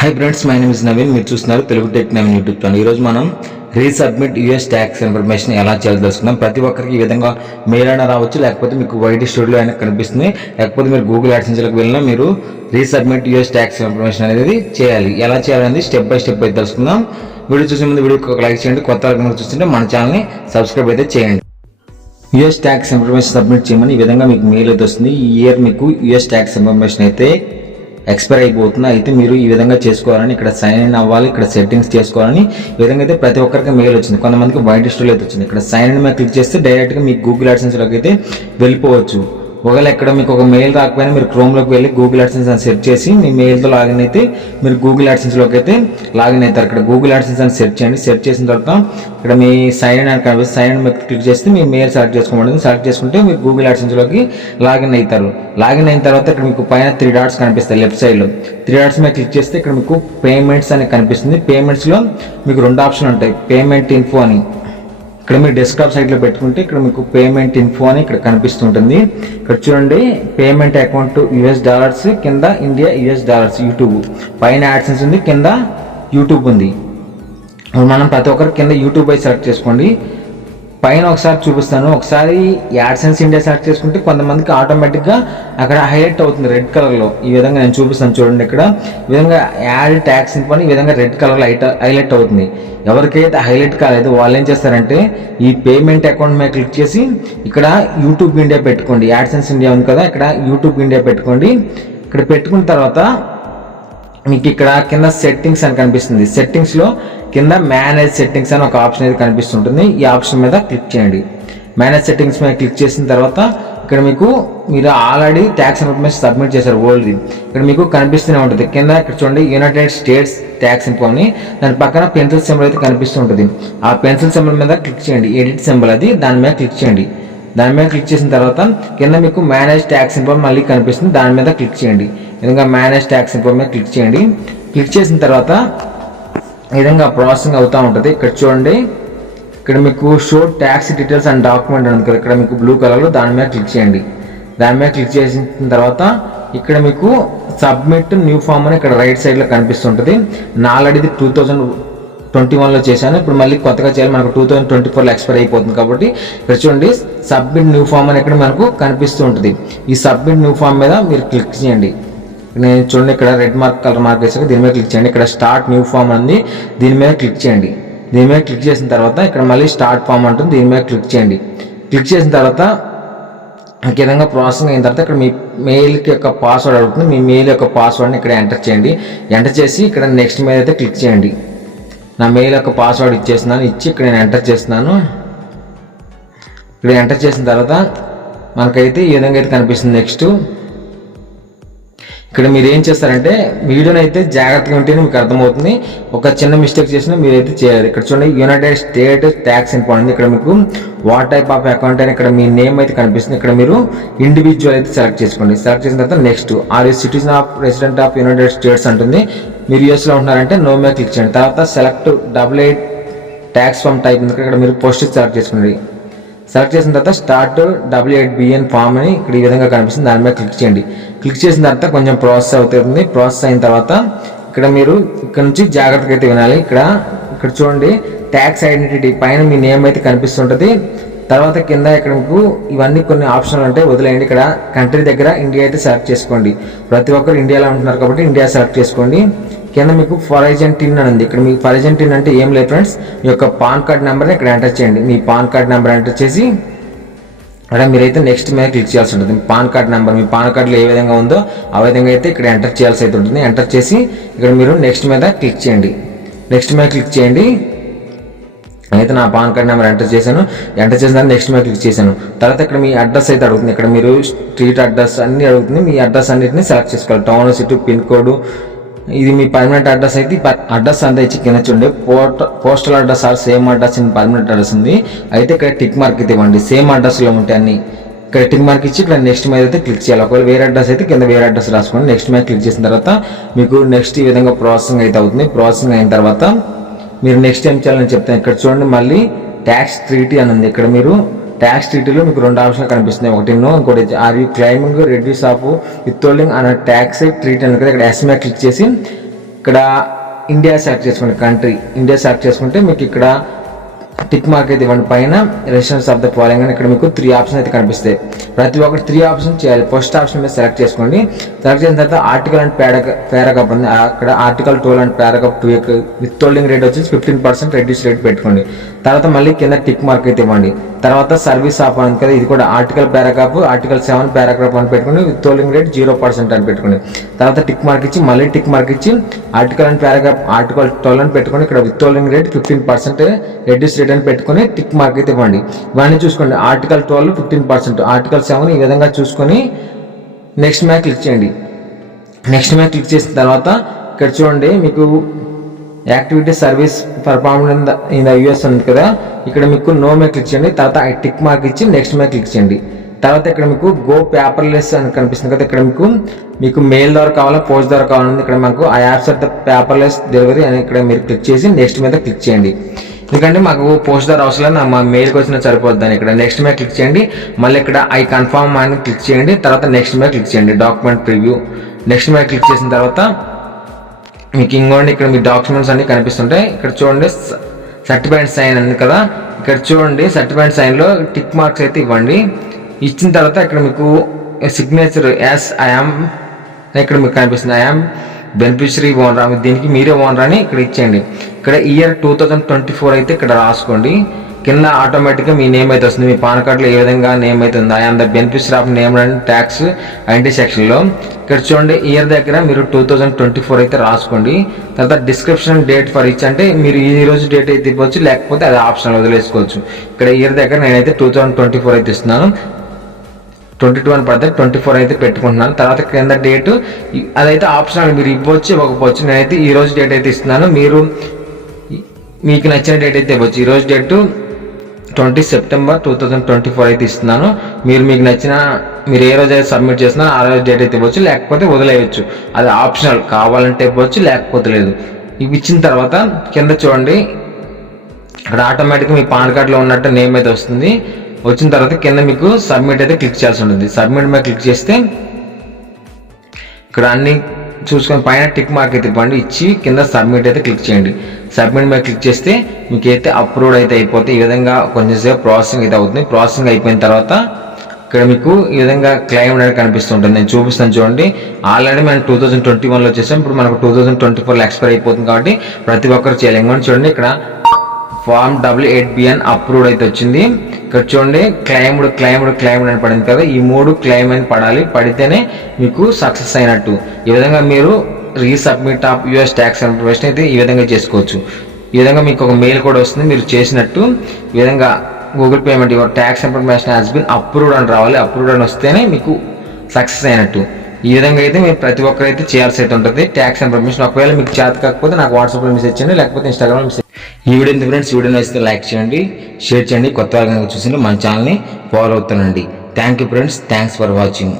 Hi friends, my name is Naveen. మీరు చూస్తున్నారు Telugu tech Naveen YouTube channel. ఈరోజు మనం రీసబ్మిట్ యూఎస్ ట్యాక్స్ ఇన్ఫర్మేషన్ ఎలా చేయాలో తెలుసుకుందాం. ప్రతి ఒక్కరికి ఈ విధంగా మెయిల్ అయినా రావచ్చు, లేకపోతే మీకు వైట్ స్టూడియో అయినా కనిపిస్తుంది, లేకపోతే మీరు గూగుల్ యాడ్సెన్స్లోకి వెళ్ళినా మీరు రీసబ్మిట్ యూఎస్ ట్యాక్స్ ఇన్ఫర్మేషన్ అనేది చేయాలి. ఎలా చేయాలనేది స్టెప్ బై స్టెప్ అయితే తెలుసుకుందాం. వీడియో చూసే ముందు వీడియోకి ఒక లైక్ చేయండి. కొత్త కనుక చూస్తుంటే మన ఛానల్ని సబ్స్క్రైబ్ అయితే చేయండి. యూఎస్ ట్యాక్స్ ఇన్ఫర్మేషన్ సబ్మిట్ చేయమని ఈ విధంగా మీకు మెయిల్ అయితే వస్తుంది. ఈ ఇయర్ మీకు యూఎస్ ట్యాక్స్ ఇన్ఫర్మేషన్ అయితే ఎక్స్పైర్ అయిపోతుంది. అయితే మీరు ఈ విధంగా చేసుకోవాలని, ఇక్కడ సైన్ ఇన్ అవ్వాలి, ఇక్కడ సెట్టింగ్స్ చేసుకోవాలని ఈ విధంగా అయితే ప్రతి ఒక్కరికి మెయిల్ వచ్చింది. కొంతమందికి వైట్ స్టూడియో అయితే వచ్చింది. ఇక్కడ సైన్ ఇన్ మీద క్లిక్ చేస్తే డైరెక్ట్గా మీకు గూగుల్ యాడ్సెన్స్లోకి అయితే వెళ్ళిపోవచ్చు. ఒకవేళ ఇక్కడ మీకు ఒక మెయిల్ రాకపోయినా మీరు క్రోమ్లోకి వెళ్ళి గూగుల్ యాడ్సెన్స్ అని సెర్చ్ చేసి మీ మెయిల్తో లాగిన్ అయితే మీరు గూగుల్ యాడ్సెన్స్లోకి అయితే లాగిన్ అవుతారు. ఇక్కడ గూగుల్ యాడ్సెన్స్ అని సెర్చ్ చేయండి. సెర్చ్ చేసిన తర్వాత ఇక్కడ మీ సైన్ ఇన్ అని కనిపిస్తుంది. సైన్ ఇన్ మీద క్లిక్ చేస్తే మీ మెయిల్ సెలెక్ట్ చేసుకోబడింది. సెలెక్ట్ చేసుకుంటే మీరు గూగుల్ యాడ్సెన్స్లోకి లాగిన్ అవుతారు. లాగిన్ అయిన తర్వాత ఇక్కడ మీకు పైన 3 డాట్స్ కనిపిస్తాయి లెఫ్ట్ సైడ్లో. 3 డాట్స్ మీద క్లిక్ చేస్తే ఇక్కడ మీకు పేమెంట్స్ అని కనిపిస్తుంది. పేమెంట్స్లో మీకు 2 ఆప్షన్ ఉంటాయి, పేమెంట్ ఇన్ఫో అని. ఇక్కడ మీరు డెస్క్టాప్ సైట్లో పెట్టుకుంటే ఇక్కడ మీకు పేమెంట్ ఇన్ఫో అని ఇక్కడ కనిపిస్తుంటుంది. ఇక్కడ చూడండి, పేమెంట్ అకౌంట్ $US, కింద ఇండియా $, యూట్యూబ్ పైన యాడ్సెన్స్ ఉంది, కింద యూట్యూబ్ ఉంది. మనం ప్రతి ఒక్కరికి కింద యూట్యూబ్ అయితే సెలెక్ట్ చేసుకోండి. పైన ఒకసారి చూపిస్తాను. ఒకసారి యాడ్సెన్స్ ఇండియా సెలెక్ట్ చేసుకుంటే కొంతమందికి ఆటోమేటిక్గా అక్కడ హైలైట్ అవుతుంది రెడ్ కలర్లో. ఈ విధంగా నేను చూపిస్తాను చూడండి. ఇక్కడ ఈ విధంగా యాడ్ ట్యాక్స్ ఇన్ఫో అని ఈ విధంగా రెడ్ కలర్లో హైలైట్ అవుతుంది. ఎవరికైతే హైలైట్ కాలేదు వాళ్ళు ఏం చేస్తారంటే ఈ పేమెంట్ అకౌంట్ మీద క్లిక్ చేసి ఇక్కడ యూట్యూబ్ ఇండియా పెట్టుకోండి. యాడ్సెన్స్ ఇండియా ఉంది కదా, ఇక్కడ యూట్యూబ్ ఇండియా పెట్టుకోండి. ఇక్కడ పెట్టుకున్న తర్వాత మీకు ఇక్కడ కింద సెట్టింగ్స్ అని కనిపిస్తుంది. సెట్టింగ్స్లో కింద మేనేజ్ సెట్టింగ్స్ అని ఒక ఆప్షన్ అయితే కనిపిస్తుంటుంది. ఈ ఆప్షన్ మీద క్లిక్ చేయండి. మేనేజ్ సెట్టింగ్స్ మీద క్లిక్ చేసిన తర్వాత ఇక్కడ మీరు ఆల్రెడీ ట్యాక్స్ ఇన్ఫర్మేషన్ సబ్మిట్ చేశారు ఓల్డ్ది. ఇక్కడ మీకు కనిపిస్తూనే ఉంటుంది. కింద ఇక్కడ చూడండి యునైటెడ్ స్టేట్స్ ట్యాక్స్ ఇన్ఫో అని, దాని పక్కన పెన్సిల్ సింబల్ అయితే కనిపిస్తూ ఉంటుంది. ఆ పెన్సిల్ సింబల్ మీద క్లిక్ చేయండి. ఎడిట్ సింబల్ అది, దాని మీద క్లిక్ చేయండి. దాని మీద క్లిక్ చేసిన తర్వాత కింద మీకు మేనేజ్ ట్యాక్స్ ఇన్ఫో మళ్ళీ కనిపిస్తుంది. దాని మీద క్లిక్ చేయండి. ఈ విధంగా మేనేజ్ ట్యాక్స్ ఇన్ఫో మీద క్లిక్ చేయండి. క్లిక్ చేసిన తర్వాత ఈ విధంగా ప్రాసెసింగ్ అవుతూ ఉంటుంది. ఇక్కడ చూడండి, ఇక్కడ మీకు show tax details and document ఉంది కదా, ఇక్కడ మీకు బ్లూ కలర్లో దాని మీద క్లిక్ చేయండి. దాని మీద క్లిక్ చేసిన తర్వాత ఇక్కడ మీకు సబ్మిట్ న్యూ ఫామ్ అని ఇక్కడ రైట్ సైడ్లో కనిపిస్తుంటుంది. నా ఆల్రెడీ 2021లో చేశాను. ఇప్పుడు మళ్ళీ కొత్తగా చేయాలి, మనకు 2024లో ఎక్స్పైర్ అయిపోతుంది కాబట్టి ఇక్కడ చూడండి సబ్మిట్ న్యూ ఫామ్ అని ఇక్కడ మనకు కనిపిస్తూ ఉంటుంది. ఈ సబ్మిట్ న్యూ ఫామ్ మీద మీరు క్లిక్ చేయండి. నేను చూడండి ఇక్కడ రెడ్ కలర్ మార్క్ వేసాక దీని మీద క్లిక్ చేయండి. ఇక్కడ స్టార్ట్ న్యూ ఫామ్ అంది, దీని మీద క్లిక్ చేయండి. దీని మీద క్లిక్ చేసిన తర్వాత ఇక్కడ మళ్ళీ స్టార్ట్ ఫామ్ అంటుంది, దీని మీద క్లిక్ చేయండి. క్లిక్ చేసిన తర్వాత ఈ విధంగా ప్రాసెసింగ్ అయిన తర్వాత ఇక్కడ మీ మెయిల్కి యొక్క పాస్వర్డ్ అడుగుతుంది. మీ మెయిల్ యొక్క పాస్వర్డ్ని ఇక్కడ ఎంటర్ చేయండి. ఎంటర్ చేసి ఇక్కడ నెక్స్ట్ మీద అయితే క్లిక్ చేయండి. నా మెయిల్ యొక్క పాస్వర్డ్ ఇచ్చేస్తున్నాను. ఇచ్చి ఇక్కడ నేను ఎంటర్ చేస్తున్నాను. ఇక్కడ ఎంటర్ చేసిన తర్వాత మనకైతే ఈ విధంగా అయితే కనిపిస్తుంది. నెక్స్ట్ ఇక్కడ మీరు ఏం చేస్తారంటే వీడియోని అయితే జాగ్రత్తగా ఉంటేనే మీకు అర్థమవుతుంది. ఒక చిన్న మిస్టేక్ చేసినా మీరైతే చేయాలి. ఇక్కడ చూడండి యునైటెడ్ స్టేట్ ట్యాక్స్ ఇన్ఫో ఉంది. ఇక్కడ మీకు వాట్ టైప్ ఆఫ్ అకౌంట్ అని ఇక్కడ మీ నేమ్ అయితే కనిపిస్తుంది. ఇక్కడ మీరు ఇండివిజువల్ అయితే సెలెక్ట్ చేసుకోండి. సెలెక్ట్ చేసిన తర్వాత next are you citizen of resident of United States అంటుంది. మీరు యూఎస్లో ఉంటున్నారంటే నో మీద క్లిక్ చేయండి. తర్వాత సెలెక్ట్ 88 ట్యాక్స్ ఫామ్ టైప్ ఉంది. ఇక్కడ మీరు పోస్ట్ సెలెక్ట్ చేసుకోండి. సెలెక్ట్ చేసిన తర్వాత స్టార్ట్ 88BN ఫామ్ అని ఇక్కడ ఈ విధంగా కనిపిస్తుంది. దాని మీద క్లిక్ చేయండి. క్లిక్ చేసిన తర్వాత కొంచెం ప్రాసెస్ అవుతుంది. ప్రాసెస్ అయిన తర్వాత ఇక్కడ మీరు ఇక్కడ నుంచి జాగ్రత్తగా అయితే వినాలి. ఇక్కడ చూడండి ట్యాక్స్ ఐడెంటిటీ పైన మీ నేమ్ అయితే కనిపిస్తుంటుంది. తర్వాత కింద ఇక్కడ మీకు ఇవన్నీ కొన్ని ఆప్షన్లు ఉంటాయి, వదిలేయండి. ఇక్కడ కంట్రీ దగ్గర ఇండియా అయితే సెలెక్ట్ చేసుకోండి. ప్రతి ఒక్కరు ఇండియాలో ఉంటున్నారు కాబట్టి ఇండియా సెలెక్ట్ చేసుకోండి. కింద మీకు ఫారిజన్ టిన్ అని ఉంది. ఇక్కడ మీకు ఫారిజన్ టిన్ అంటే ఏం లేదు ఫ్రెండ్స్, మీ యొక్క పాన్ కార్డ్ నెంబర్ని ఇక్కడ ఎంటర్ చేయండి. మీ పాన్ కార్డ్ నెంబర్ ఎంటర్ చేసి అక్కడ మీరైతే నెక్స్ట్ మీద క్లిక్ చేయాల్సి ఉంటుంది. మీ పాన్ కార్డ్ నెంబర్ మీ పాన్ కార్డులో ఏ విధంగా ఉందో ఆ విధంగా అయితే ఇక్కడ ఎంటర్ చేయాల్సి అయితే ఉంటుంది. ఎంటర్ చేసి ఇక్కడ మీరు నెక్స్ట్ మీద క్లిక్ చేయండి. నెక్స్ట్ మీద క్లిక్ చేయండి. అయితే నా పాన్ కార్డ్ నెంబర్ ఎంటర్ చేశాను. ఎంటర్ చేసిన తర్వాత నెక్స్ట్ మీద క్లిక్ చేశాను. తర్వాత ఇక్కడ మీ అడ్రస్ అయితే అడుగుతుంది. ఇక్కడ మీరు స్ట్రీట్ అడ్రస్ అన్ని అడుగుతుంది. మీ అడ్రస్ అన్నిటిని సెలెక్ట్ చేసుకోవాలి. టౌన్, సిటీ, పిన్ కోడ్, ఇది మీ పర్మనెంట్ అడ్రస్ అయితే అడ్రస్ అంతా ఇచ్చి కింద చూడండి postal address are same address in permanent address ఉంది. అయితే ఇక్కడ టిక్ మార్క్ అయితే ఇవ్వండి. సేమ్ అడ్రస్లో ఉంటాయి అన్ని. ఇక్కడ టిక్ మార్క్ ఇచ్చి ఇక్కడ నెక్స్ట్ మీద అయితే క్లిక్ చేయాలి. ఒకవేళ వేరే అడ్రస్ అయితే కింద వేరే అడ్రస్ రాసుకోండి. నెక్స్ట్ మీద క్లిక్ చేసిన తర్వాత మీకు నెక్స్ట్ ఈ విధంగా ప్రాసెసింగ్ అయితే అవుతుంది. ప్రాసెసింగ్ అయిన తర్వాత మీరు నెక్స్ట్ ఏం చేయాలని చెప్తాను. ఇక్కడ చూడండి మళ్ళీ ట్యాక్స్ ట్రీటీ అని ఉంది. ఇక్కడ మీరు ట్యాక్స్ ట్రీటీలో మీకు 2 ఆప్షన్లు కనిపిస్తున్నాయి. ఒకటి నో, ఇంకోటి are you claiming reduce of withholding అనే ట్యాక్స్ ట్రీటీ అని ఇక్కడ ఎస్ మీద క్లిక్ చేసి ఇక్కడ ఇండియా సెలెక్ట్ చేసుకోండి, కంట్రీ ఇండియా సెలెక్ట్ చేసుకుంటే మీకు ఇక్కడ టిక్ మార్క్ అయితే ఇవ్వండి. పైన రెసిడెన్స్ ఆఫ్ ద ఫాలోయింగ్ అని ఇక్కడ మీకు 3 ఆప్షన్ అయితే కనిపిస్తాయి. ప్రతి ఒక్కటి 3 ఆప్షన్ చేయాలి. ఫస్ట్ ఆప్షన్ మీద సెలెక్ట్ చేసుకోండి. సెలెక్ట్ చేసిన తర్వాత ఆర్టికల్ అండ్ పారాగ్రాఫ్ ఉంది, అక్కడ article 12 and paragraph 2 with holding rate వచ్చేసి 15% రెడ్యూస్ రేట్ పెట్టుకోండి. తర్వాత మళ్ళీ కింద టిక్ మార్క్ అయితే ఇవ్వండి. తర్వాత సర్వీస్ ఆఫ్ అని కదా, ఇది కూడా ఆర్టికల్ పారాగ్రాఫ్ ఆర్టికల్ 7 పారాగ్రాఫ్ అని పెట్టుకోండి. విత్ హోల్డింగ్ రేట్ 0% అని పెట్టుకోండి. తర్వాత టిక్ మార్క్ ఇచ్చి మళ్ళీ టిక్ మార్క్ ఇచ్చి ఆర్టికల్ అండ్ పారాగ్రాఫ్ ఆర్టికల్ 12 అని పెట్టుకోండి. ఇక్కడ with holding rate 15% reduce rate అని పెట్టుకొని టిక్ మార్క్ అయితే ఇవ్వండి. ఇవన్నీ చూసుకోండి. ఆర్టికల్ 12 15%, ఆర్టికల్ 7 ఈ విధంగా చూసుకొని నెక్స్ట్ మీద క్లిక్ చేయండి. నెక్స్ట్ మీద క్లిక్ చేసిన తర్వాత ఇక్కడ చూడండి మీకు activity service performance in the US ఉంది కదా, ఇక్కడ మీకు నో మీద క్లిక్ చేయండి. తర్వాత టిక్ మార్క్ ఇచ్చి నెక్స్ట్ మీద క్లిక్ చేయండి. తర్వాత ఇక్కడ మీకు గో పేపర్లెస్ అని కనిపిస్తుంది కదా, ఇక్కడ మీకు మెయిల్ ద్వారా కావాలా పోస్ట్ ద్వారా కావాలని ఇక్కడ మనకు ఆ apps of the paperless delivery అని ఇక్కడ మీరు క్లిక్ చేసి నెక్స్ట్ మీద క్లిక్ చేయండి. ఎందుకంటే మాకు పోస్ట్ ద్వారా అవసరం లేదు, మా మెయిల్కి వచ్చినా సరిపోద్దని ఇక్కడ నెక్స్ట్ మీద క్లిక్ చేయండి. మళ్ళీ ఇక్కడ ఐ కన్ఫర్మ్ అని క్లిక్ చేయండి. తర్వాత నెక్స్ట్ మీద క్లిక్ చేయండి. డాక్యుమెంట్ ప్రివ్యూ నెక్స్ట్ మీద క్లిక్ చేసిన తర్వాత మీకు ఇంకోండి ఇక్కడ మీ డాక్యుమెంట్స్ అన్ని కనిపిస్తుంటాయి. ఇక్కడ చూడండి సర్టిఫైడ్ సైన్ ఉంది కదా, ఇక్కడ చూడండి సర్టిఫైడ్ సైన్లో టిక్ మార్క్స్ అయితే ఇవ్వండి. ఇచ్చిన తర్వాత ఇక్కడ మీకు సిగ్నేచర్ యాస్ ఐఎమ్ ఇక్కడ మీకు కనిపిస్తుంది ఐఎమ్ బెనిఫిషరీ ఓనర్, దీనికి మీరే ఓనర్ అని ఇక్కడ ఇచ్చేయండి. ఇక్కడ ఇయర్ 2024 అయితే ఇక్కడ రాసుకోండి. కింద ఆటోమేటిక్గా మీ నేమ్ అయితే వస్తుంది. మీ పాన్ కార్డులో ఏ విధంగా నేమ్ అయితే ఉంది I'm the beneficiary of name and tax IT సెక్షన్లో ఇక్కడ చూడండి ఇయర్ దగ్గర మీరు 2024 అయితే రాసుకోండి. తర్వాత డిస్క్రిప్షన్ డేట్ ఫర్ ఇచ్ అంటే మీరు ఈ రోజు డేట్ అయితే ఇవ్వచ్చు, లేకపోతే అది ఆప్షన్ వదిలేసుకోవచ్చు. ఇక్కడ ఇయర్ దగ్గర నేనైతే 2024 అయితే ఇస్తున్నాను. 22 అని పడితే 24 అయితే పెట్టుకుంటున్నాను. తర్వాత కింద డేటు అదైతే ఆప్షనల్, మీరు ఇవ్వచ్చు ఇవ్వకపోవచ్చు. నేనైతే ఈ రోజు డేట్ అయితే ఇస్తున్నాను. మీరు మీకు నచ్చిన డేట్ అయితే ఇవ్వచ్చు. ఈరోజు డేటు 20 సెప్టెంబర్ 2024 అయితే ఇస్తున్నాను. మీకు నచ్చిన మీరు ఏ రోజు అయితే సబ్మిట్ చేస్తున్నారో ఆ రోజు డేట్ అయితే ఇవ్వచ్చు, లేకపోతే వదిలేయచ్చు. అది ఆప్షనల్, కావాలంటే ఇవ్వచ్చు లేకపోతే లేదు. ఇవి ఇచ్చిన తర్వాత కింద చూడండి ఇక్కడ ఆటోమేటిక్గా మీ పాన్ కార్డులో ఉన్నట్టు నేమ్ అయితే వస్తుంది. వచ్చిన తర్వాత కింద మీకు సబ్మిట్ అయితే క్లిక్ చేయాల్సి ఉంటుంది. సబ్మిట్ మీద క్లిక్ చేస్తే ఇక్కడ అన్ని చూసుకొని పైన టిక్ మార్క్ అయితే ఇవ్వండి. ఇచ్చి కింద సబ్మిట్ అయితే క్లిక్ చేయండి. సబ్మిట్ మీద క్లిక్ చేస్తే మీకు అయితే అప్రూవ్ అయితే అయిపోతే ఈ విధంగా కొంచెం సేపు ప్రాసెసింగ్ అయితే అవుతుంది. ప్రాసెసింగ్ అయిపోయిన తర్వాత ఇక్కడ మీకు ఈ విధంగా క్లెయిమ్ అనేది కనిపిస్తుంటుంది. నేను చూపిస్తాను చూడండి. ఆల్రెడీ మనం 2021లో చేసాం, ఇప్పుడు మనకు 2024లో ఎక్స్పైర్ అయిపోతుంది కాబట్టి ప్రతి ఒక్కరు చేయాలి. ఇంకోటి చూడండి ఇక్కడ ఫార్మ్ 88BN అప్రూవ్డ్ అయితే వచ్చింది. ఇక్కడ చూడండి క్లైమ్డ్ అని పడింది కదా, ఈ 3 క్లెయిమ్ అని పడాలి. పడితేనే మీకు సక్సెస్ అయినట్టు. ఈ విధంగా మీరు resubmit of US tax information అయితే ఈ విధంగా చేసుకోవచ్చు. ఈ విధంగా మీకు ఒక మెయిల్ కూడా వస్తుంది మీరు చేసినట్టు. ఈ విధంగా Google payment your tax information has been approved అని రావాలి. అప్రూవ్డ్ అని వస్తేనే మీకు సక్సెస్ అయినట్టు. ఈ విధంగా అయితే మీరు ప్రతి ఒక్కరైతే చేయాల్సి అయితే ఉంటుంది ట్యాక్స్ ఇన్ఫర్మేషన్. ఒకవేళ మీకు చేత కాకపోతే నాకు వాట్సాప్లో మెసేజ్ చేయండి, లేకపోతే ఇన్స్టాగ్రామ్లో మెసేజ్. ఈ వీడియో ఎంత ఫ్రెండ్స్, వీడియో నచ్చితే లైక్ చేయండి, షేర్ చేయండి. కొత్తగా చూసి మన ఛానల్ని ఫాలో అవుతానండి. Thank you friends, thanks for watching.